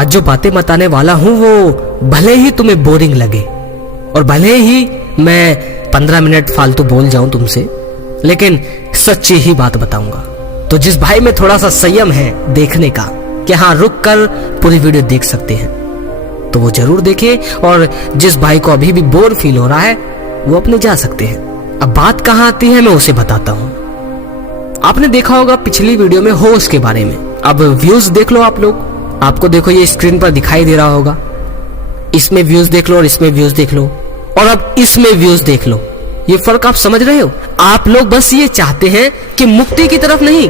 आज जो बातें बताने वाला हूं वो भले ही तुम्हें बोरिंग लगे और भले ही मैं 15 मिनट फालतू बोल जाऊं तुमसे, लेकिन सच्ची ही बात बताऊंगा। तो जिस भाई में थोड़ा सा संयम है देखने का कि हाँ रुक कर पूरी वीडियो देख सकते हैं, तो वो जरूर देखे। और जिस भाई को अभी भी बोर फील हो रहा है वो अपने जा सकते हैं। अब बात कहाँ आती है मैं उसे बताता हूँ। आपने देखा होगा पिछली वीडियो में होश के बारे में। अब व्यूज देख लो आप लोग, आपको देखो ये स्क्रीन पर दिखाई दे रहा होगा। इसमें व्यूज देख लो और इसमें व्यूज देख लो और अब इसमें व्यूज देख लो। ये फर्क आप समझ रहे हो? आप लोग बस ये चाहते हैं कि मुक्ति की तरफ नहीं,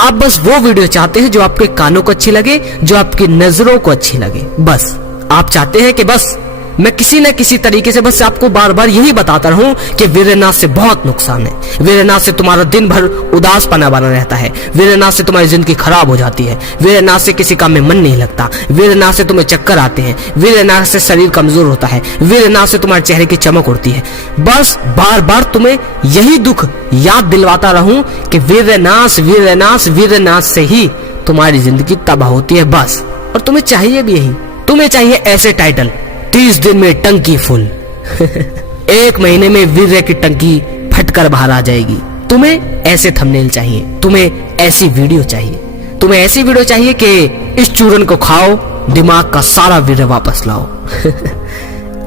आप बस वो वीडियो चाहते हैं जो आपके कानों को अच्छी लगे, जो आपकी नजरों को अच्छी लगे। बस आप चाहते हैं कि बस मैं किसी न किसी तरीके से बस आपको बार बार यही बताता रहूं कि वीरनाथ से बहुत नुकसान है। वीरनाथ से तुम्हारा दिन भर उदासपना बना रहता है। वीरनाथ से तुम्हारी जिंदगी खराब हो जाती है। वीरनाथ से किसी काम में मन नहीं लगता। वीरनाथ से तुम्हें चक्कर आते हैं। वीरनाथ से शरीर कमजोर होता है। वीरनाथ से तुम्हारे चेहरे की चमक उड़ती है। बस बार बार तुम्हें यही दुख याद दिलवाता रहूं कि वीरनाथ वीरनाथ वीरनाथ से ही तुम्हारी जिंदगी तबाह होती है बस। और तुम्हें चाहिए भी यही। तुम्हें चाहिए ऐसे टाइटल, 30 दिन में टंकी फुल 1 महीने में वीर्य की टंकी फटकर बाहर आ जाएगी। तुम्हें ऐसे थंबनेल चाहिए, तुम्हें ऐसी वीडियो चाहिए, तुम्हें ऐसी वीडियो चाहिए कि इस चूरन को खाओ, दिमाग का सारा वीर्य वापस लाओ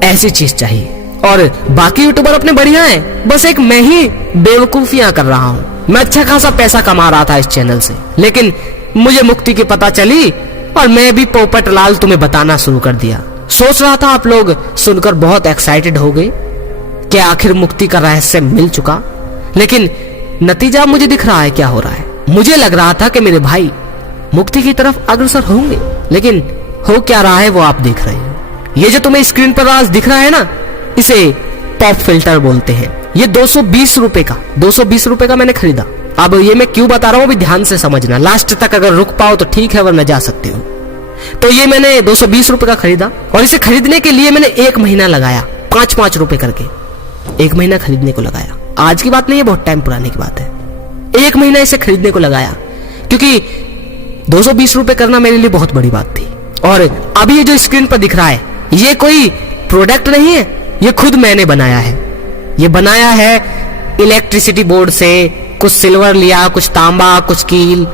ऐसी चीज चाहिए। और बाकी यूट्यूबर अपने बढ़िया हैं, बस एक मैं ही बेवकूफियां कर रहा हूं। मैं अच्छा खासा पैसा कमा रहा था इस चैनल से, लेकिन मुझे मुक्ति की पता चली और मैं भी पोपट लाल तुम्हें बताना शुरू कर दिया। सोच रहा था आप लोग सुनकर बहुत एक्साइटेड हो गए कि आखिर मुक्ति का रहस्य मिल चुका, लेकिन नतीजा मुझे दिख रहा है क्या हो रहा है। मुझे लग रहा था कि मेरे भाई मुक्ति की तरफ अग्रसर होंगे, लेकिन हो क्या रहा है वो आप देख रहे हो। ये जो तुम्हें स्क्रीन पर आज दिख रहा है ना, इसे पॉप फिल्टर बोलते हैं। ये 220 रुपए का 220 रुपए का मैंने खरीदा। अब ये मैं क्यों बता रहा हूँ भी ध्यान से समझना, लास्ट तक अगर रुक पाओ तो ठीक है वरना जा सकते हो। तो ये मैंने 220 रुपए का खरीदा और इसे खरीदने के लिए मैंने 1 महीना लगाया, 5-5 रुपए करके 1 महीना खरीदने को लगाया। आज की बात नहीं है, बहुत टाइम पुराने की बात है। 1 महीना इसे खरीदने को लगाया क्योंकि 220 रुपए करना मेरे लिए बहुत बड़ी बात थी। और अभी ये जो स्क्रीन पर दिख रहा है ये कोई प्रोडक्ट नहीं है, ये खुद मैंने बनाया है। ये बनाया है इलेक्ट्रिसिटी बोर्ड से, कुछ सिल्वर लिया, कुछ तांबा, कुछ कील,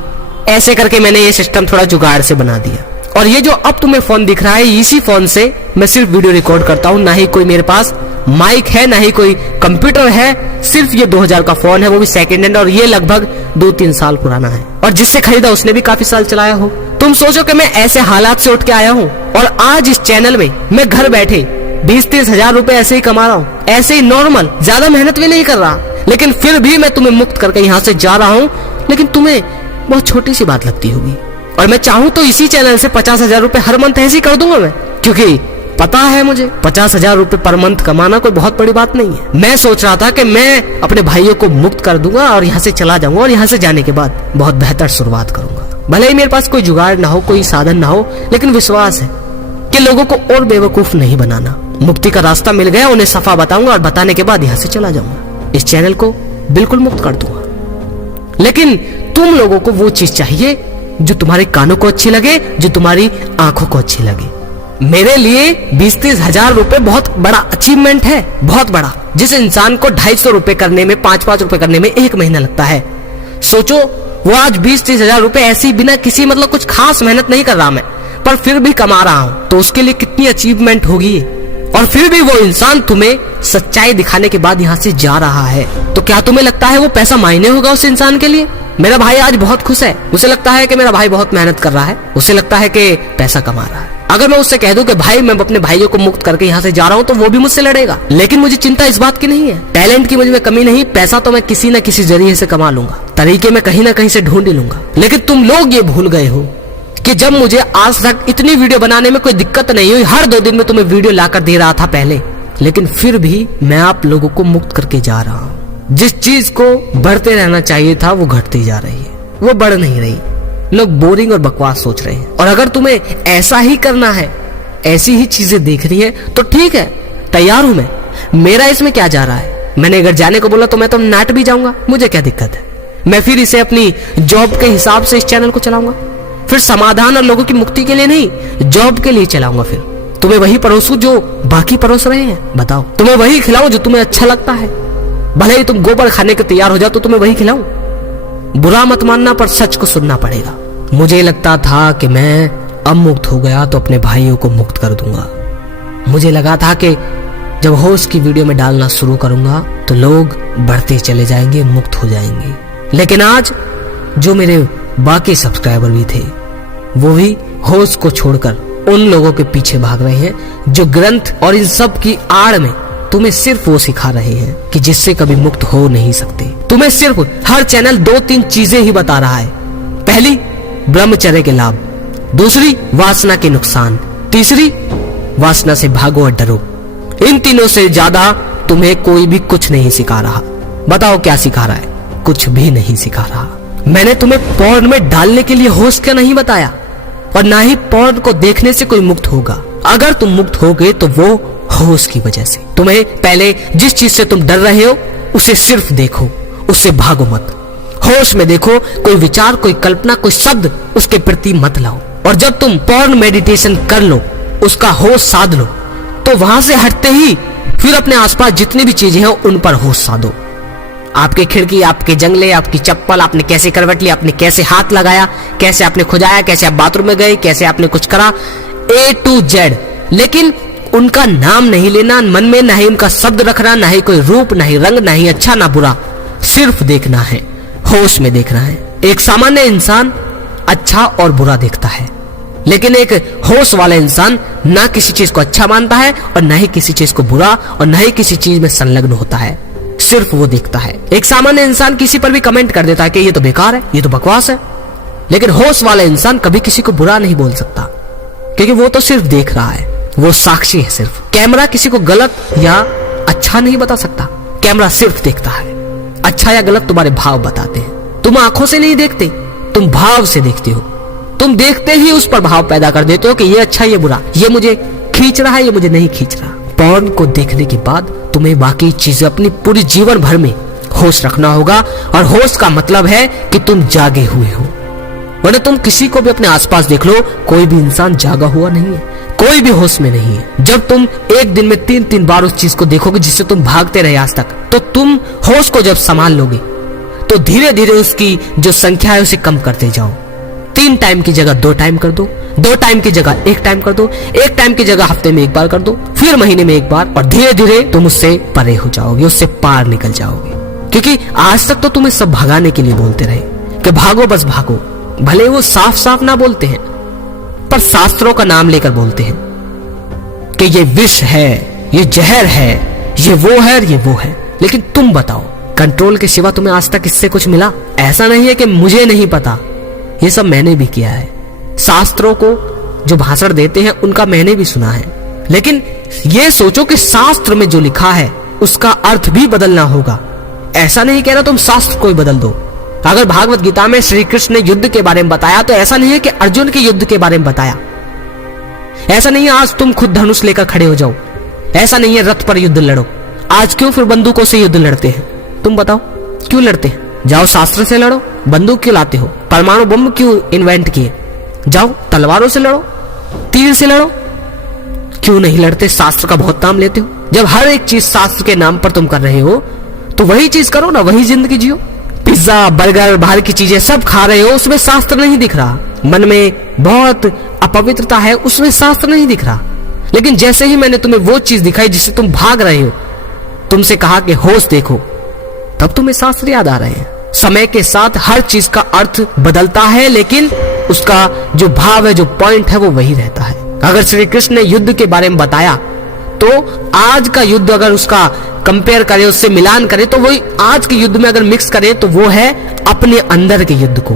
ऐसे करके मैंने ये सिस्टम थोड़ा जुगाड़ से बना दिया। और ये जो अब तुम्हें फोन दिख रहा है, इसी फोन से मैं सिर्फ वीडियो रिकॉर्ड करता हूँ। ना ही कोई मेरे पास माइक है, ना ही कोई कंप्यूटर है। सिर्फ ये 2000 का फोन है, वो भी सेकंड हैंड, और ये लगभग 2-3 साल पुराना है। और जिससे खरीदा उसने भी काफी साल चलाया हो। तुम सोचो कि मैं ऐसे हालात से उठ के आया हूँ और आज इस चैनल में मैं घर बैठे 20-30 हजार रुपए ऐसे ही कमा रहा हूँ, ऐसे ही नॉर्मल, ज्यादा मेहनत भी नहीं कर रहा। लेकिन फिर भी मैं तुम्हें मुक्त करके यहाँ से जा रहा हूँ। लेकिन तुम्हें बहुत छोटी सी बात लगती होगी, और मैं चाहूं तो इसी चैनल से 50,000 रुपए हर मंथ ऐसे ही कर दूंगा मैं, क्योंकि पता है मुझे 50,000 रुपए पर मंथ कमाना कोई बहुत बड़ी बात नहीं है। मैं सोच रहा था कि मैं अपने भाइयों को मुक्त कर दूंगा और यहाँ से चला जाऊंगा, और यहाँ से जाने के बाद बहुत बेहतर शुरुआत करूंगा। भले ही मेरे पास कोई जुगाड़ ना हो, कोई साधन ना हो, लेकिन विश्वास है कि लोगों को और बेवकूफ नहीं बनाना। मुक्ति का रास्ता मिल गया, उन्हें सफा बताऊंगा और बताने के बाद यहाँ से चला जाऊंगा। इस चैनल को बिल्कुल मुक्त कर दूंगा। लेकिन तुम लोगों को वो चीज चाहिए जो तुम्हारे कानों को अच्छी लगे, जो तुम्हारी आंखों को अच्छी लगे। मेरे लिए 20-30 हजार रुपए बहुत बड़ा अचीवमेंट है, बहुत बड़ा। जिस इंसान को 250 रुपए करने में, 5-5 रुपए करने में 1 महीना लगता है, सोचो वो आज 20-30 हजार रुपए ऐसी बिना किसी मतलब कुछ खास मेहनत नहीं कर रहा मैं, पर फिर भी कमा रहा हूं, तो उसके लिए कितनी अचीवमेंट होगी। और फिर भी वो इंसान तुम्हें सच्चाई दिखाने के बाद यहाँ से जा रहा है, तो क्या तुम्हें लगता है वो पैसा मायने होगा उस इंसान के लिए? मेरा भाई आज बहुत खुश है, उसे लगता है कि मेरा भाई बहुत मेहनत कर रहा है, उसे लगता है कि पैसा कमा रहा है। अगर मैं उससे कह दूं कि भाई मैं अपने भाइयों को मुक्त करके यहाँ से जा रहा हूँ, तो वो भी मुझसे लड़ेगा। लेकिन मुझे चिंता इस बात की नहीं है, टैलेंट की मुझ में कमी नहीं, पैसा तो मैं किसी न किसी जरिए से कमा लूंगा, तरीके में कहीं ना कहीं से ढूंढ ही लूंगा। लेकिन तुम लोग ये भूल गए हो कि जब मुझे आज तक इतनी वीडियो बनाने में कोई दिक्कत नहीं हुई, हर 2 दिन में तुम्हें वीडियो लाकर दे रहा था पहले, लेकिन फिर भी मैं आप लोगों को मुक्त करके जा रहा हूँ। जिस चीज को बढ़ते रहना चाहिए था वो घटती जा रही है, वो बढ़ नहीं रही। लोग बोरिंग और बकवास सोच रहे हैं। और अगर तुम्हें ऐसा ही करना है, ऐसी ही चीजें देखनी है, तो ठीक है, तैयार हूं मैं। मेरा इसमें क्या जा रहा है? मैंने अगर जाने को बोला तो मैं तो नाट भी जाऊंगा, मुझे क्या दिक्कत है? मैं फिर इसे अपनी जॉब के हिसाब से इस चैनल को चलाऊंगा, फिर समाधान और लोगों की मुक्ति के लिए नहीं, जॉब के लिए चलाऊंगा। फिर तुम्हें वही परोसूं जो बाकी परोस रहे हैं। बताओ, तुम्हें वही खिलाऊं जो तुम्हें अच्छा लगता है। भले ही तुम गोबर खाने के तैयार हो जाओ तो तुम्हें वही खिलाऊं। बुरा मत मानना, पर सच को सुनना पड़ेगा। मुझे लगता था कि मैं अब मुक्त हो गया तो अपने भाइयों को मुक्त कर दूंगा। मुझे लगा था कि जब होस्ट की वीडियो में डालना शुरू करूंगा तो लोग बढ़ते चले जाएंगे, मुक्त हो जाएंगे। लेकिन आज जो मेरे बाकी सब्सक्राइबर भी थे वो भी होस्ट को छोड़कर उन लोगों के पीछे भाग रहे हैं जो ग्रंथ और इन सब की आड़ में तुम्हें सिर्फ वो सिखा रहे हैं कि जिससे कभी मुक्त हो नहीं सकते। तुम्हें सिर्फ हर चैनल 2-3 चीजें ही बता रहा है। पहली, ब्रह्मचर्य के लाभ। दूसरी, वासना के नुकसान। तीसरी, वासना से भागो और डरो। इन तीनों से ज्यादा तुम्हें कोई भी कुछ नहीं सिखा रहा। बताओ क्या सिखा रहा है? कुछ भी नहीं सिखा रहा। मैंने तुम्हें पॉर्न में डालने के लिए होस्ट का नहीं बताया, और ना ही पॉर्न को देखने से कोई मुक्त होगा। अगर तुम मुक्त हो गए तो वो होस्ट की वजह से। तुम्हें पहले जिस चीज से तुम डर रहे हो उसे सिर्फ देखो, उससे भागो मत। होश में देखो, कोई विचार, कोई कल्पना, कोई शब्द उसके प्रति मत लाओ। और जब तुम पॉर्न मेडिटेशन कर लो, उसका होश साध लो, तो वहां से हटते ही फिर अपने आसपास जितनी भी चीजें हैं उन पर होश साधो। आपके खिड़की, आपके जंगले, आपकी चप्पल, आपने कैसे करवट ली, आपने कैसे हाथ लगाया, कैसे आपने खुजाया, कैसे आप बाथरूम में गए, कैसे आपने कुछ करा, A to Z। लेकिन उनका नाम नहीं लेना मन में, ना ही उनका शब्द रखना, ना ही कोई रूप, ना ही रंग, ना ही अच्छा ना बुरा। सिर्फ देखना है, होश में देखना है। एक सामान्य इंसान अच्छा और बुरा देखता है, लेकिन एक होश वाला इंसान ना किसी चीज को अच्छा मानता है और ना ही किसी चीज को बुरा, और ना ही किसी चीज में संलग्न होता है। सिर्फ वो देखता है। एक सामान्य इंसान किसी पर भी कमेंट कर देता है कि ये तो बेकार है, ये तो बकवास है, लेकिन होश वाला इंसान कभी किसी को बुरा नहीं बोल सकता, क्योंकि वो तो सिर्फ देख रहा है, वो साक्षी है। सिर्फ कैमरा किसी को गलत या अच्छा नहीं बता सकता, कैमरा सिर्फ देखता है। अच्छा या गलत तुम्हारे भाव बताते हैं। तुम आंखों से नहीं देखते, तुम भाव से देखते हो। तुम देखते ही उस पर भाव पैदा कर देते हो कि ये अच्छा, ये बुरा, ये मुझे खींच रहा है, ये मुझे नहीं खींच रहा। पॉर्न को देखने के बाद तुम्हें बाकी चीजें अपनी पूरी जीवन भर में होश रखना होगा, और होश का मतलब है कि तुम जागे हुए हो। वरना तुम किसी को भी अपने आसपास देख लो, कोई भी इंसान जागा हुआ नहीं है, कोई भी होश में नहीं है। जब तुम एक दिन में 3-3 बार उस चीज को देखोगे जिससे तुम भागते रहे आज तक, तो तुम होश को जब संभाल लोगे तो धीरे धीरे उसकी जो संख्या है उसे कम करते जाओ। 3 टाइम की जगह 2 टाइम कर दो, 2 टाइम की जगह 1 टाइम कर दो, 1 टाइम की जगह हफ्ते में 1 बार कर दो, फिर महीने में 1 बार, और धीरे धीरे तुम उससे परे हो जाओगे, उससे पार निकल जाओगे। क्योंकि आज तक तो तुम्हें सब भगाने के लिए बोलते रहे कि भागो, बस भागो। भले वो साफ साफ ना बोलते हैं, पर शास्त्रों का नाम लेकर बोलते हैं कि ये विष है, ये जहर है, ये वो है, ये वो है। लेकिन तुम बताओ, कंट्रोल के सिवा तुम्हें आज तक इससे कुछ मिला? ऐसा नहीं है कि मुझे नहीं पता, ये सब मैंने भी किया है। शास्त्रों को जो भाषण देते हैं उनका मैंने भी सुना है, लेकिन ये सोचो कि शास्त्र में जो लिखा है उसका अर्थ भी बदलना होगा। ऐसा नहीं कह रहा तुम शास्त्र को ही बदल दो। अगर भागवत गीता में श्री कृष्ण ने युद्ध के बारे में बताया, तो ऐसा नहीं है कि अर्जुन के युद्ध के बारे में बताया। ऐसा नहीं है आज तुम खुद धनुष लेकर खड़े हो जाओ, ऐसा नहीं है रथ पर युद्ध लड़ो। आज क्यों फिर बंदूकों से युद्ध लड़ते हैं? तुम बताओ क्यों लड़ते हैं? जाओ शास्त्र से लड़ो, बंदूक क्यों लाते हो? परमाणु बम क्यों इन्वेंट किए? जाओ तलवारों से लड़ो, तीर से लड़ो। क्यों नहीं लड़ते? शास्त्र का बहुत नाम लेते हो। जब हर एक चीज शास्त्र के नाम पर तुम कर रहे हो तो वही चीज करो ना, वही जिंदगी जियो। पिज्जा, बर्गर, बाहर की चीजें सब खा रहे हो, उसमें शास्त्र नहीं दिख रहा। मन में बहुत अपवित्रता है, उसमें शास्त्र नहीं दिख रहा। लेकिन जैसे ही मैंने तुम्हें वो चीज दिखाई जिससे तुम भाग रहे हो, तुमसे कहा कि होश देखो, तब तुम्हें शास्त्र याद आ रहे हैं। समय के साथ हर चीज का अर्थ बदलता है, लेकिन उसका जो भाव है, जो पॉइंट है, वो वही रहता है। अगर श्री कृष्ण ने युद्ध के बारे में बताया, तो आज का युद्ध अगर उसका कंपेयर करें, उससे मिलान करें, तो वही आज के युद्ध में अगर मिक्स करें तो वो है अपने अंदर के युद्ध को,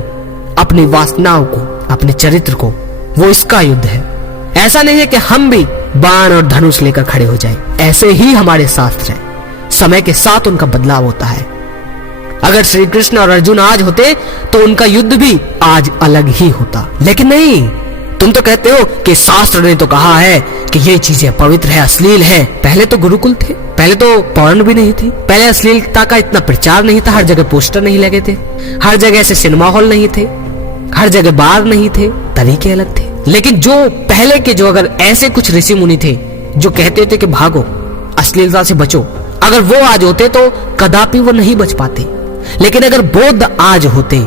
अपनी वासनाओं को, अपने चरित्र को, वो इसका युद्ध है। ऐसा नहीं है कि हम भी बाण और धनुष लेकर खड़े हो जाएं। ऐसे ही हमारे शास्त्र हैं, समय के साथ उनका बदलाव होता है। अगर श्री कृष्ण और अर्जुन आज होते तो उनका युद्ध भी आज अलग ही होता, लेकिन नहीं। तुम तो कहते हो कि शास्त्र ने तो कहा है कि ये चीजें पवित्र है, अश्लील है। पहले तो गुरुकुल थे, पहले तो पौरण भी नहीं थी, पहले अश्लीलता का इतना प्रचार नहीं था, हर जगह पोस्टर नहीं लगे थे, हर जगह ऐसे सिनेमा हॉल नहीं थे। हर जगह बार नहीं थे, तरीके अलग थे। लेकिन जो पहले के जो अगर ऐसे कुछ ऋषि मुनि थे जो कहते थे कि भागो, अश्लीलता से बचो, अगर वो आज होते तो कदापि वो नहीं बच पाते। लेकिन अगर बुद्ध आज होते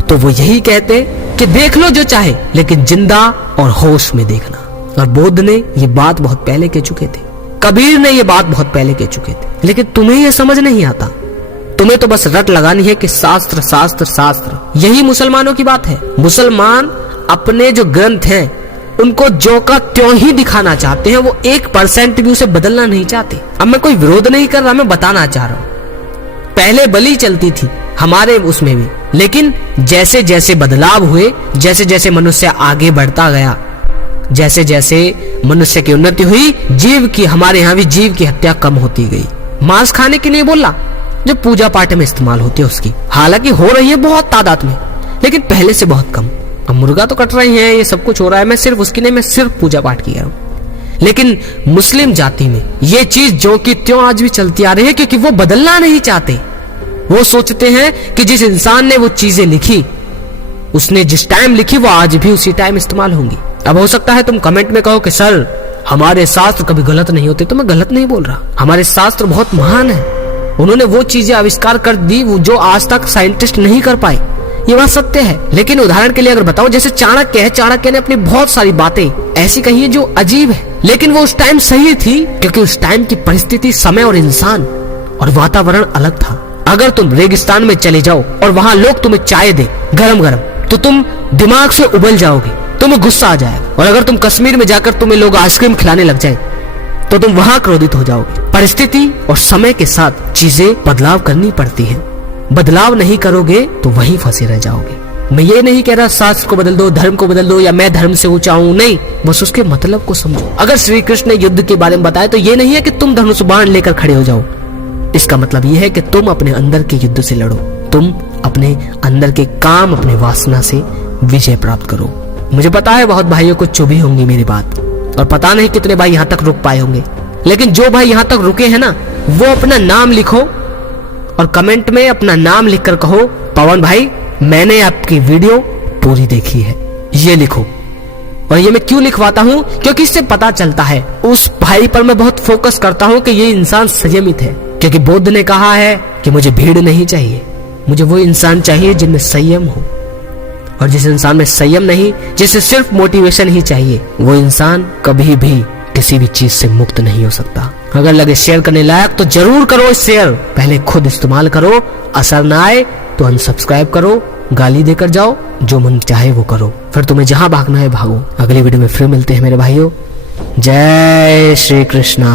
तो वो यही कहते कि देख लो जो चाहे, लेकिन जिंदा और होश में देखना। और बुद्ध ने ये बात बहुत पहले कह चुके थे, कबीर ने ये बात बहुत पहले कह चुके थे। लेकिन तुम्हें ये समझ नहीं आता, तुम्हें तो बस रट लगानी है कि शास्त्र शास्त्र शास्त्र। यही मुसलमानों की बात है। मुसलमान अपने जो ग्रंथ हैं उनको जो का त्यों ही दिखाना चाहते हैं, वो 1% भी उसे बदलना नहीं चाहते। अब मैं कोई विरोध नहीं कर रहा, मैं बताना चाह रहा हूं। पहले बलि चलती थी हमारे उसमें भी, लेकिन जैसे जैसे बदलाव हुए, जैसे जैसे मनुष्य आगे बढ़ता गया, जैसे जैसे मनुष्य की उन्नति हुई, जीव की, हमारे यहाँ भी जीव की हत्या कम होती गई। मांस खाने की नहीं बोल रहा, जो पूजा पाठ में इस्तेमाल होती है उसकी, हालांकि हो रही है बहुत तादाद में, लेकिन पहले से बहुत कम। अब मुर्गा तो कट रही है, ये सब कुछ हो रहा है, मैं सिर्फ उसकी नहीं, मैं सिर्फ पूजा पाठ किया हूँ। लेकिन मुस्लिम जाति में ये चीज जो कि त्यों आज भी चलती आ रही है, क्योंकि वो बदलना नहीं चाहते। वो सोचते हैं कि जिस इंसान ने वो चीजें लिखी, उसने जिस टाइम लिखी, वो आज भी उसी टाइम इस्तेमाल होंगी। अब हो सकता है तुम कमेंट में कहो कि सर हमारे शास्त्र कभी गलत नहीं होते, तो मैं गलत नहीं बोल रहा। हमारे शास्त्र बहुत महान है, उन्होंने वो चीजें आविष्कार कर दी जो आज तक साइंटिस्ट नहीं कर पाए, ये बात सत्य है। लेकिन उदाहरण के लिए अगर बताओ, जैसे चाणक्य है, चाणक्य ने अपनी बहुत सारी बातें ऐसी कही है जो अजीब है, लेकिन वो उस टाइम सही थी, क्योंकि उस टाइम की परिस्थिति, समय और इंसान और वातावरण अलग था। अगर तुम रेगिस्तान में चले जाओ और वहां लोग तुम्हें चाय दे गरम गरम, तो तुम दिमाग से उबल जाओगे, तुम्हें गुस्सा आ जाएगा। और अगर तुम कश्मीर में जाकर तुम्हें लोग आइसक्रीम खिलाने लग जाए, तो तुम वहां क्रोधित हो जाओगे। परिस्थिति और समय के साथ चीजें बदलाव करनी पड़ती हैं। बदलाव नहीं करोगे तो वहीं फंसे रह जाओगे। मैं ये नहीं कह रहा शास्त्र को बदल दो, धर्म को बदल दो, या मैं धर्म से ऊंचा हूं, नहीं, बस उसके मतलब को समझो। अगर श्री कृष्ण ने युद्ध के बारे में बताया, तो ये नहीं है कि तुम धनुष बाण लेकर खड़े हो जाओ। इसका मतलब ये है कि तुम अपने अंदर के युद्ध से लड़ो, तुम अपने अंदर के काम, अपने वासना से विजय प्राप्त करो। मुझे पता है बहुत भाइयों को चुभी होंगी मेरी बात, और पता नहीं कितने भाई यहाँ तक रुक पाए होंगे। लेकिन जो भाई यहाँ तक रुके हैं ना, वो अपना नाम लिखो और कमेंट में अपना नाम लिखकर कहो, पवन भाई मैंने आपकी वीडियो पूरी देखी है, ये लिखो। और ये मैं क्यों लिखवाता हूँ, क्योंकि इससे पता चलता है, उस भाई पर मैं बहुत फोकस करता हूँ कि ये इंसान संयमित है। क्योंकि बुद्ध ने कहा है कि मुझे भीड़ नहीं चाहिए, मुझे वो इंसान चाहिए जिनमें संयम हो। और जिस इंसान में संयम नहीं, जिसे सिर्फ मोटिवेशन ही चाहिए, वो इंसान कभी भी किसी भी चीज से मुक्त नहीं हो सकता। अगर लगे शेयर करने लायक तो जरूर करो शेयर, पहले खुद इस्तेमाल करो, असर ना आए तो अनसब्सक्राइब करो, गाली देकर जाओ, जो मन चाहे वो करो, फिर तुम्हें जहां भागना है भागो। अगली वीडियो में फिर मिलते हैं मेरे भाइयों। जय श्री कृष्णा।